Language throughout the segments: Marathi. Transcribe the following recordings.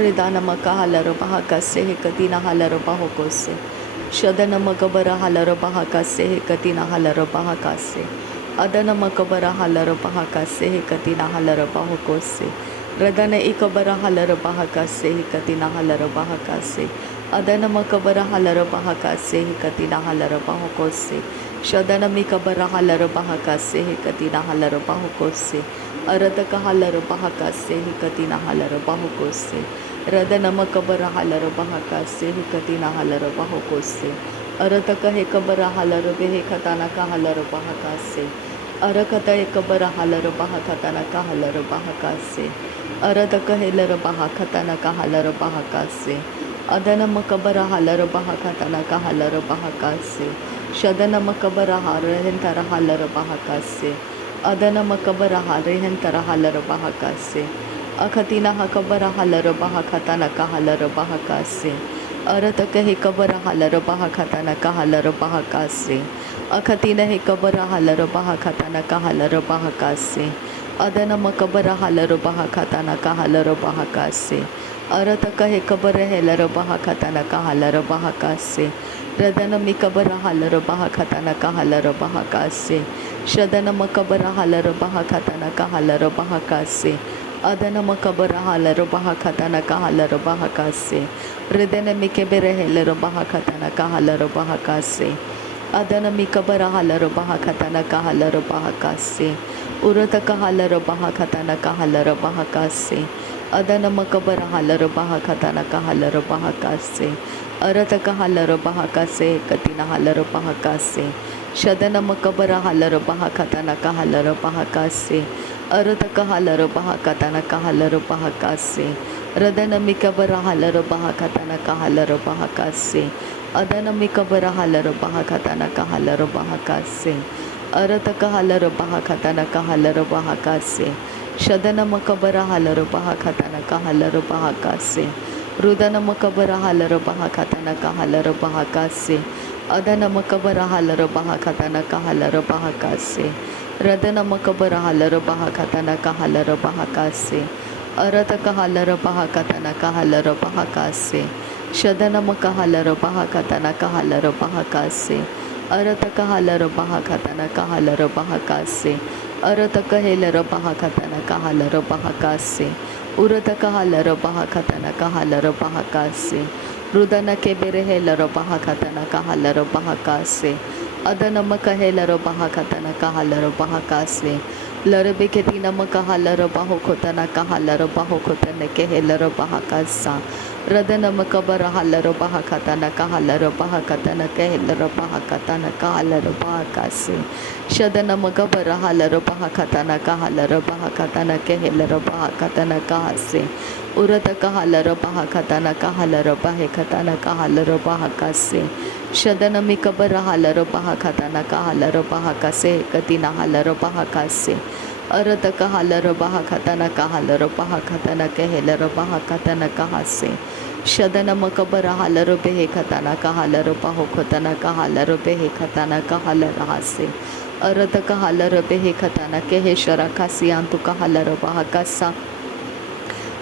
Redanamaka halarabahakase hekatina halarabahokose. Shadanamakabara halarabahakase hekatina halarabahakase. Adanamakabara halarabahakase hekatina halarabahokose. Radana ikabara halarabahakase hekatina halarabahakase. Adanamakabara halarabahakase hekatina halarabahokose. Shadanamikabara halarabahakase hekatina halarabahokose. Arataka halarabahakase hekatina halarabahokose. Radanamakabara halarabahakase hekatina halarabahokose. Arataka hekabara halarabe hekatanaka halarabahakase. Arakata hekabara halarabahakatanaka halarabahakase. Arataka helarabahakatanaka halarabahakase. Adanamakabara halarabahakatanaka halarabahakase. Shadanamakabara harahentara halarabahakase. Adanamakabara harahentara halarabahakase. Akatina hakabara halarabahakatanaka halarabahakase. Arataka hekabara halarabahakatanaka halarabahakase. Akatina hekabara halarabahakatanaka halarabahakase. Adanamakabara halarabahakatanaka halarabahakase. Arataka hekabara helarabahakatanaka halarabahakase. Radanamikabara halarabahakatanaka halarabahakase. Shadanamakabara halarabahakatanaka halarabahakase. Adanamakabara halarabahakatanaka halarabahakase. Redanamikebere helarabahakatanaka halarabahakase. Adanamakabara halarabahakatanaka halarabahakase. Urataka halarabahakatanaka halarabahakase. Adanamakabara halarabahakatanaka halarabahakase. Arataka halarabahakase katina halarabahakase. Shadanamakabara halarabahakatanaka halarabahakase. Arataka halarabahakatanaka halarabahakase. Radanamikabara halarabahakatanaka halarabahakase. Adanamikabara halarabahakatanaka halarabahakase. Arataka halarabahakatanaka halarabahakase. Shadanamakabara halarabahakatanaka halarabahakase. Rudanamakabara halarabahakatanaka halarabahakase. Adanamakabara halarabahakatanaka halarabahakase. Radanamakabara halarabahakatanaka halarabahakase. Arataka halarabahakatanaka halarabahakase. Shadanamaka halarabahakatanaka halarabahakase. Arataka halarabahakatanaka halarabahakase. Arataka helarabahakatanaka halarabahakase. Urataka halarabahakatanaka halarabahakase. Rudana kebere helarabahakatanaka halarabahakase. Adanamaka helarabahakatanaka halarabahakase. Larabeketinamaka halarabahokotanaka halarabahokotaneke helarabahakasa. Radanamakabara halarabahakatanaka halarabahakatanaka helarabahakatanaka halarabahakase. Shadanamakabara halarabahakatanaka halarabahakatanaka helarabahakatanaka hase. Urataka halarabahakatanaka halarabahakatanaka halarabahakase. Shadanamikabara halarabahakatanaka halarabahakase katina halarabahakase. Arataka halarabahakatanaka halarabahakatanaka helarabahakatanaka hase. Shadanamakabara halarabahakatanaka halarabahokotanaka halarabahakatanaka halarahase. Arataka halarabahakatanaka hesharakasi antuka halarabahakasa.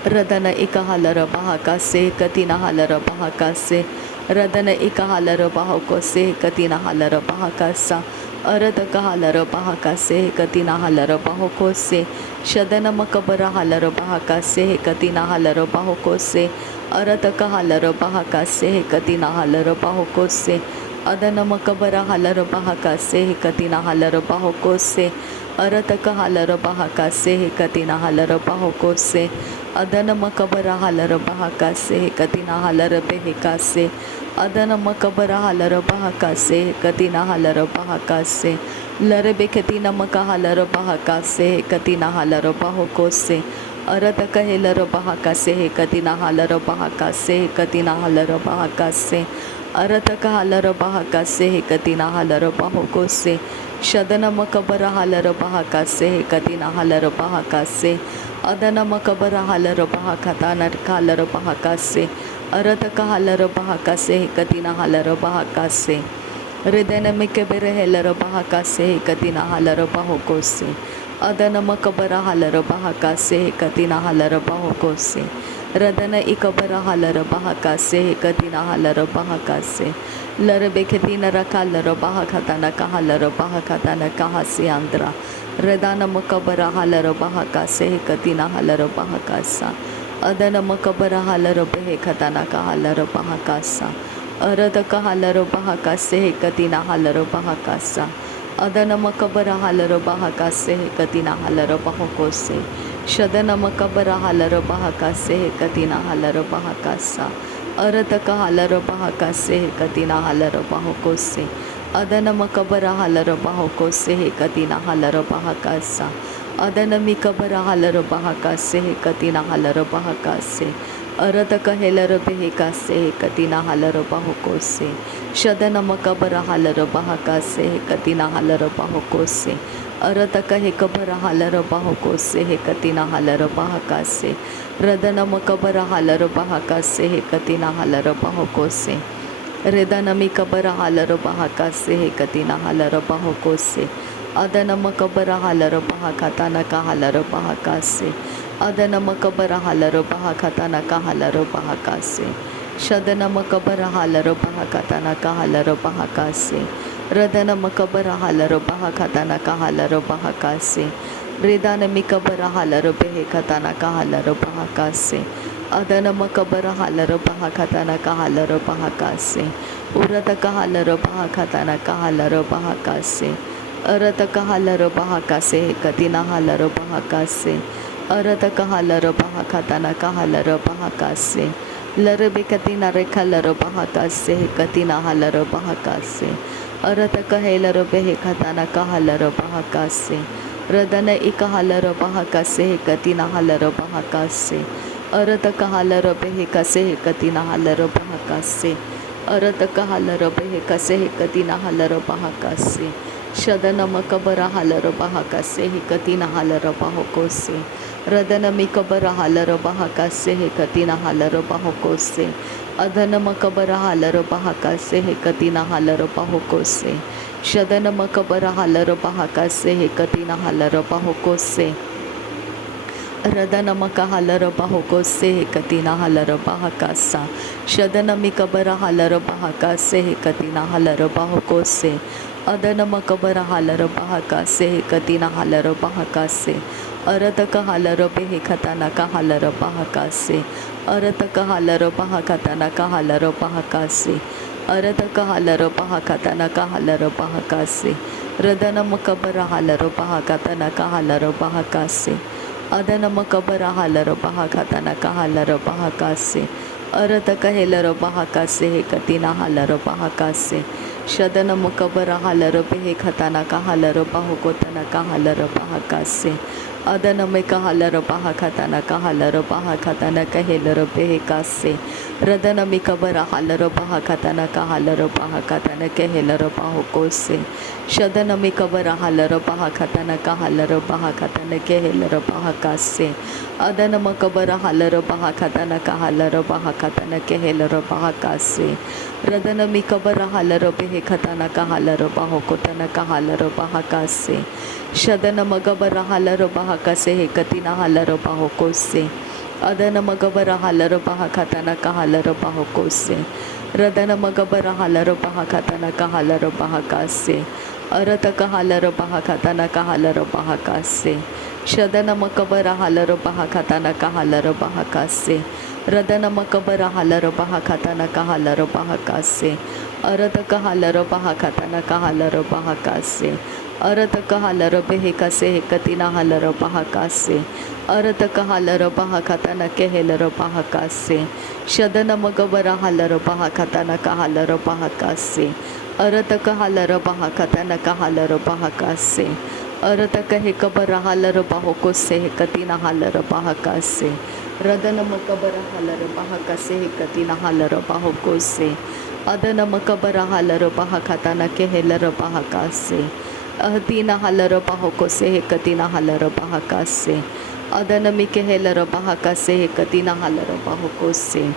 Radana ika halarabahakase katina halarabahakase. Radana ika halarabahakose katina halarabahakasa. Arataka halarabahakase katina halarabahakose. Shadanamakabara halarabahakase katina halarabahakose. Arataka halarabahakase katina halarabahakose. Adanamakabara halarabahakase katina halarabahakose. Arataka halarabahakase katina halarabahakose. Adanamakabara halarabahakase katina halarabahakase. Adanamakabara halarabahakase katina halarabahakase. Larabeketina maka halarabahakase katina halarabahakose. Arataka helarabahakase katina halarabahakase katina halarabahakase. Arataka halarabahakase katina halarabahakose. Shadanamakabara halarabahakase katina halarabahakase. Adanamakabara halarabahakatanaka halarabahakase. Arataka halarabahakase katina halarabahakase. Redanamikebere helarabahakase katina halarabahakose. Adanamakabara halarabahakase katina halarabahakose. रदन इकबर हालर बहाका से हे कतिना हालर बहाका से लर बेखतीन रखा लर बहा खताना कहालर बहा खताना कहा से आंद्रा रदान मकबर हालर बहाका से हे कतिना हालर बहाका सा अदन मकबर हालर बहे खताना कहालर बहाका सा अरद कहालर बहाका से हे कतिना हालर बहाका सा अदन मकबर हालर बहाका से हे कतिना हालर बहको से शदन मकबर हालर बहाका से हे कतिना हालर बहाका सा अरत कहालर बहाका से हे कतिना हालर बहको से अदन मकबर हालर बहको से हे कतिना हालर बहाका सा अदन मिकबर हालर बहाका से हे कतिना हालर बहाका से अरत कहेलर बेहेका से हे कतिना हालर बहको से शदन मकबर हालर बहाका से हे कतिना हालर बहको से अरत कहे कबर हालर बहको से हे कतिना हालर बहाका से रदन मकबर हालर बहाका से हे कतिना हालर बहको से रेदन मिकबर हालर बहाका से हे कतिना हालर बहको से अदन मकबर हालर बहाका तनका हालर बहाका से अदन मकबर हालर बहाका तनका हालर बहाका से शदन मकबर हालर बहाका तनका हालर बहाका से रदन मकबर हालर बहाका तनका हालर बहाका से रेदान मिकबर हालर बेहेका तनका हालर बहाका से अदन मकबर हालर बहाका तनका हालर बहाका से उरत हालर बहाका तनका हालर बहाका से अरत हालर बहाका से कतिना हालर बहाका से अरत हालर बहाका तनका हालर बहाका से लर बेकतिना रेखा लर बहाका से कतिना हालर बहाका से अरत कहेलर बेहेका तनका हालर बहाका से रदन इक हालर बहाका से कतिना हालर बहाका से अरत हालर बेहेका से कतिना हालर बहाका से अरत हालर बेहेका से कतिना हालर बहाका से शदन मकबर हालर बहाका से कतिना हालर बहको से रदन मिकबर हालर बहाका से कतिना हालर बहको से अदन मकबर हालर बहाका से कतिना हालर बहको से शदन मकबर हालर बहाका से कतिना हालर बहको से रदन मका हालर बहको से कतिना हालर बहाका सा शदन मिकबर हालर बहाका से कतिना हालर बहको से अदन मकबर हालर बहाका से कतिना हालर बहाका से अरत हालर बेहे खताना का हालर बहाका से अरत हालर बहाकताना का हालर बहाका से अरत हालर बहाकताना का हालर बहाका से रदन मकबर हालर बहाकताना का हालर बहाका से अदन मकबर हालर बहाकताना का हालर बहाका से अरत कहेलर बहाका से कतिना हालर बहाका से शदन मकबर हालर बेहे खताना का हालर बहकोतना का हालर बहाका से अदन में का हालर बहाकताना का हालर बहाकताना कहेलर बेहेका से रदन में कबर हालर बहाकताना का हालर बहाकताना कहेलर बहको से शदन में कबर हालर बहाकताना का हालर बहाकताना कहेलर बहाका से अदन मकबर हालर बहाकताना का हालर बहाकताना कहेलर बहाका से रदन में कबर हालर बेहे खताना का हालर बहकोतना का हालर बहाका से शदन मगबर हालर बहाका से कतिना हालर बहको से अदन मगबर हालर बहाकताना का हालर बहको से रदन मगबर हालर बहाकताना का हालर बहाका से अरत हालर बहाकताना का हालर बहाका से शदन मकबर हालर बहाकताना का हालर बहाका से रदन मकबर हालर बहाकताना का हालर बहाका से अरत हालर बहाकताना का हालर बहाका से अरत हालर बेहेका से कतिना हालर बहाका से अरत हालर बहाकताना कहेलर बहाका से शदन मगबर हालर बहाकताना का हालर बहाका से अरत हालर बहाकताना का हालर बहाका से अरत कहे कबर हालर बहको से कतिना हालर बहाका से रदन मकबर हालर बहाका से कतिना हालर बहको से अदन मकबर हालर बहाकताना कहेलर बहाका से अहतीना हालर बहको से कतिना हालर बहाका से अदन में कहेलर बहाका से कतिना हालर बहको से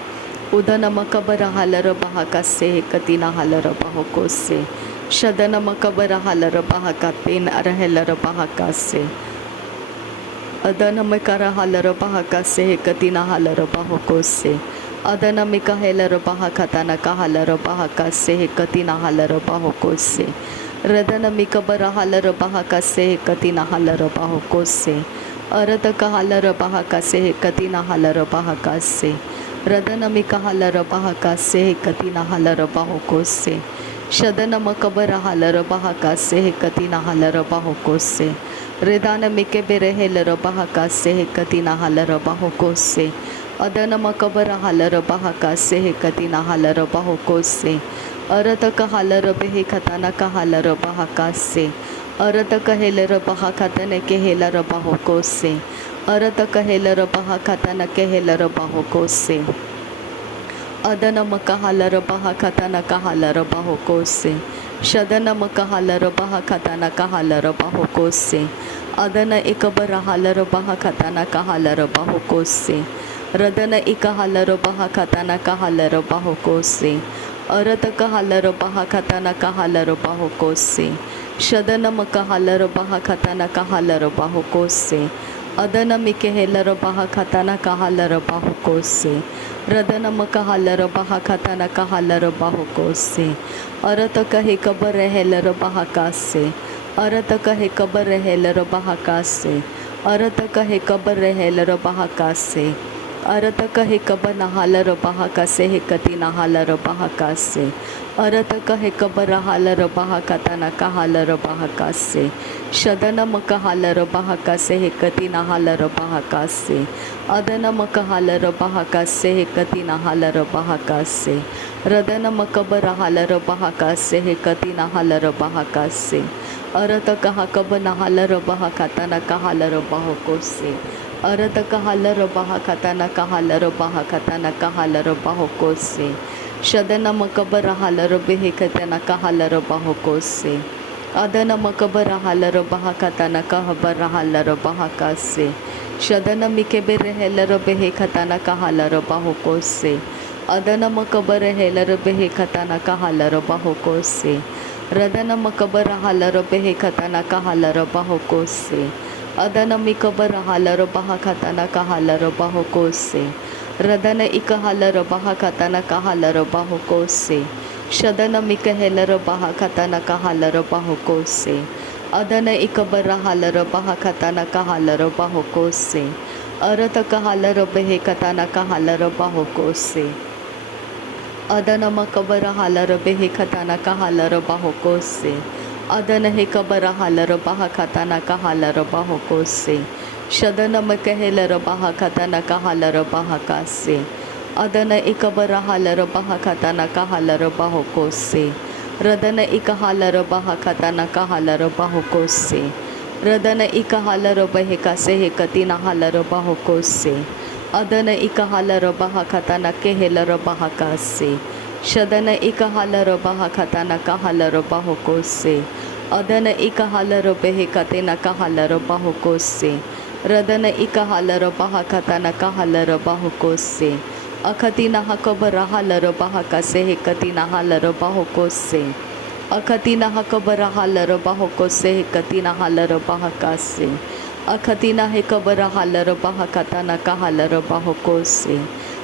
उदन मकबर हालर बहाका से कतिना हालर बहको से शदन मकबर हालर बहाका तेन रहेलर बहाका से Adanamikara halara bahaka se katina halara bahokose. Adanamika helara bahakatana kahalara bahaka se katina halara bahokose. Radanamika bara halara bahaka se katina halara bahokose. Arataka halara bahaka se katina halara bahaka se. Radanamika halara bahaka se katina halara bahokose. Shadanamakabara halara bahaka se katina halara bahokose. Redana mike bere helera bahaka se katina halara bahokose. Adana makabara halara bahaka se katina halara bahokose. Arataka halara behe katana ka halara bahaka se. Arataka helera bahakatane ke helera bahokose. Arataka helera bahakatana ke helera bahokose. Adana makahalara bahakatana kahalara bahokose. Shadana makahalara bahakatana kahalara bahokose. Adana ikabara halara bahakatana kahalara bahokose. Radana ikahalara bahakatana kahalara bahokose. Arataka halara bahakatana kahalara bahokose. Shadana makahalara bahakatana kahalara bahokose. Adana mikehelara bahakatana kahalara bahokose. Radana makahalara bahakatana kahalara bahokose. Arataka hekabare helara bahakase. Arataka hekabare helara bahakase. Arataka hekabare helara bahakase. Arataka hekabana halara bahakase hekatina halara bahakase. Arataka hekabara halara bahakatana kahalara bahakase. Shadana makahalara bahakase hekatina halara bahakase. Adana makahalara bahakase hekatina halara bahakase. Radana makabara halara bahakase hekatina halara bahakase. Arataka hakabana halara bahakatana kahalara bahakose. Arataka halara bahakatana kahalara bahakatana kahalara bahakose. Shadana makabara halara behekatana kahalara bahakose. Adana makabara halara bahakatana kahabara halara bahakase. Shadana mikebere helara behekatana kahalara bahakose. Adana makabara helara behekatana kahalara bahakose. Radana makabara halara behekatana kahalara bahakose. Adana mikabara halara bahakatana kahalara bahakose. Radana ikahalara bahakatana kahalara bahakose. Shadana mikahelara bahakatana kahalara bahakose. Adana ikabara halara bahakatana kahalara bahakose. Arataka halara behekatana kahalara bahakose. Adana makabara halara behekatana kahalara bahakose. Adana hekabara halara bahakatana kahalara bahakose. Shadana makahelara bahakatana kahalara bahakase. Adana ikabara halara bahakatana kahalara bahakose. Radana ikahalara bahakatana kahalara bahakose. Radana ikahalara bahekase hekatina halara bahakose. Adana ikahalara bahakatana kehelara bahakase. Shadana ikahalara bahakatana kahalara bahakose. Adana ikahalara behekatina kahalara bahakose. Radana ikahalara bahakatana kahalara bahakose. Akatina hakabara halara bahakase hekatina halara bahakose. Akatina hakabara halara bahakose hekatina halara bahakase. Akatina hekabara halara bahakatana kahalara bahakose.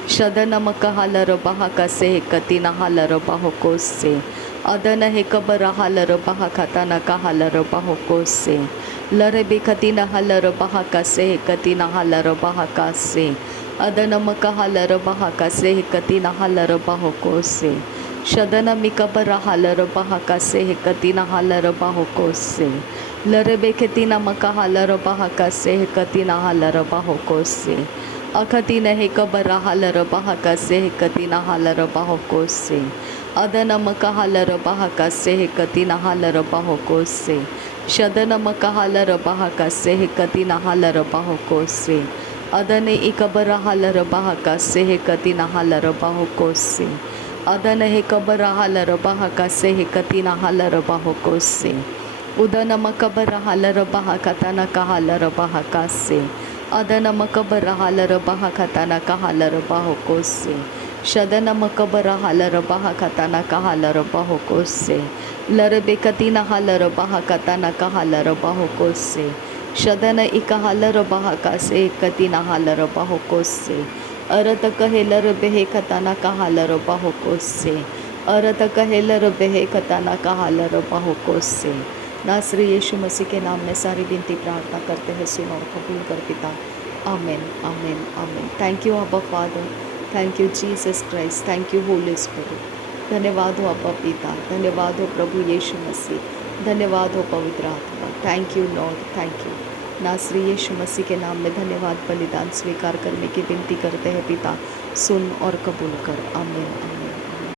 Shadana makahalara bahakase hekatina halara bahakose. Adana hekabara halara bahakatana kahalara bahakose. Larabe katina halara bahakase hekatina halara bahakase. Adana makahalara bahakase hekatina halara bahakose. Shadana mikabara halara bahakase hekatina halara bahakose. Larabe katina makahalara bahakase hekatina halara bahakose. Akatina hekabara halara bahakase hekatina halara bahakose. Adana makahalara bahakase hekatina halara bahakose. Shadana makahalara bahakase hekatina halara bahakose. Adane ikabara halara bahakase hekatina halara bahakose. Adana hekabara halara bahakase hekatina halara bahakose. Udana makabara halara bahakatana kahalara bahakase. Adana makabara halara bahakatana kahalara bahakose. Shadana makabara halara bahakatana kahalara bahakose. Larabe katina halara bahakatana kahalara bahakose. शदन इकहालर बहाका से कतिना हालर बाहोकोस से अरत कहेलर बेहे कताना कहालर बाहोकोस से अरत कहेलर बेहे कताना कहालर बाहोकोस से। नासरी यीशु मसीह के नाम में सारी विनती प्रार्थना करते हैं, सुनो और कबूल कर पिता। आमीन आमीन आमीन। थैंक यू अब्बा father, thank you Jesus Christ, thank you Holy spirit. धन्यवाद हो अब्बा पिता, धन्यवाद हो प्रभु यीशु मसीह, धन्यवाद हो पवित्र आत्मा। Thank you Lord, thank you. नासरी यीशु मसीह के नाम में धन्यवाद बलिदान स्वीकार करने की विनती करते हैं पिता, सुन और कबूल कर। आमीन आमीन।